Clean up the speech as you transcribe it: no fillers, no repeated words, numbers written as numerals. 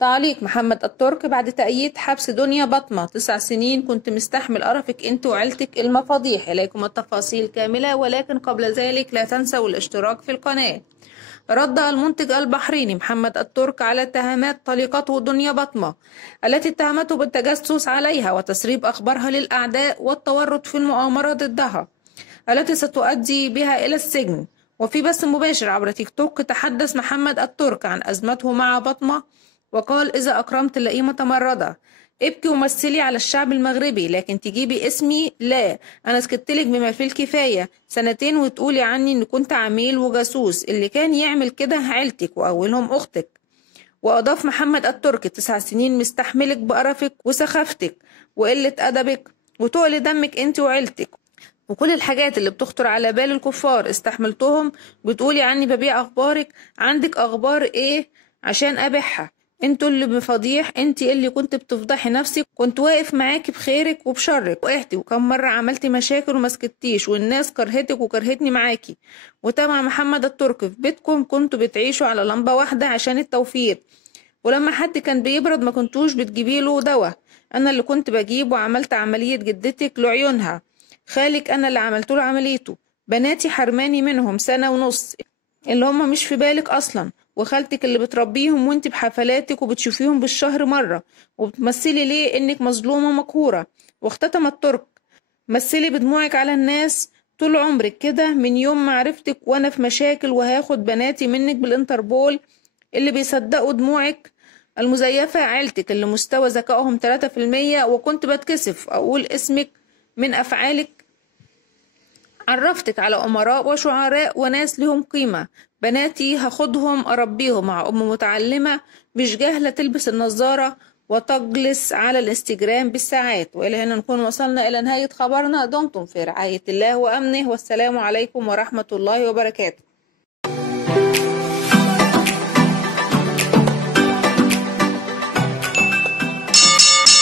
تعليق محمد الترك بعد تأييد حبس دنيا بطمة 9 سنين، كنت مستحمل قرفك انت وعيلتك المفاضيح. إليكم التفاصيل كاملة، ولكن قبل ذلك لا تنسوا الاشتراك في القناة. رد المنتج البحريني محمد الترك على اتهامات طليقته دنيا بطمة التي اتهمته بالتجسس عليها وتسريب أخبارها للأعداء والتورط في المؤامرة ضدها التي ستؤدي بها إلى السجن. وفي بث مباشر عبر تيك توك تحدث محمد الترك عن أزمته مع بطمة وقال: إذا أكرمت اللئيمة تمردة، ابكي ومثلي على الشعب المغربي، لكن تجيبي اسمي لا. أنا سكتلك بما فيه الكفاية 2 سنين وتقولي عني إن كنت عميل وجاسوس. اللي كان يعمل كده عيلتك وأولهم أختك. وأضاف محمد الترك: 9 سنين مستحملك بقرفك وسخافتك وقلة أدبك وتقل دمك أنت وعيلتك، وكل الحاجات اللي بتخطر على بال الكفار استحملتهم. بتقولي عني ببيع أخبارك، عندك أخبار إيه عشان أبيعها؟ انتوا اللي بفضيح، انت اللي كنت بتفضحي نفسك. كنت واقف معاكي بخيرك وبشرك، وقعتي وكم مرة عملتي مشاكل وما سكتيش، والناس كرهتك وكرهتني معاكي. وتابع محمد الترك: في بيتكم كنتوا بتعيشوا على لمبة واحدة عشان التوفير، ولما حد كان بيبرد ما كنتوش بتجيبيله دواء. انا اللي كنت بجيب، وعملت عملية جدتك لعيونها. خالك انا اللي عملت له عمليته. بناتي حرماني منهم 1.5 سنة اللي هم مش في بالك اصلا. وخالتك اللي بتربيهم وانت بحفلاتك وبتشوفيهم بالشهر مرة، وبتمثلي ليه انك مظلومة مقهورة. واختتم الترك: مثلي بدموعك على الناس طول عمرك كده، من يوم ما عرفتك وانا في مشاكل وهاخد بناتي منك بالانتربول. اللي بيصدقوا دموعك المزيفة عيلتك اللي مستوى ذكائهم 3%، وكنت بتكسف اقول اسمك من افعالك. عرفتك على أمراء وشعراء وناس لهم قيمة. بناتي هاخدهم أربيهم مع أم متعلمة مش جاهلة تلبس النظارة وتجلس على الانستجرام بالساعات. وإلى هنا نكون وصلنا إلى نهاية خبرنا. دمتم في رعاية الله وأمنه، والسلام عليكم ورحمة الله وبركاته.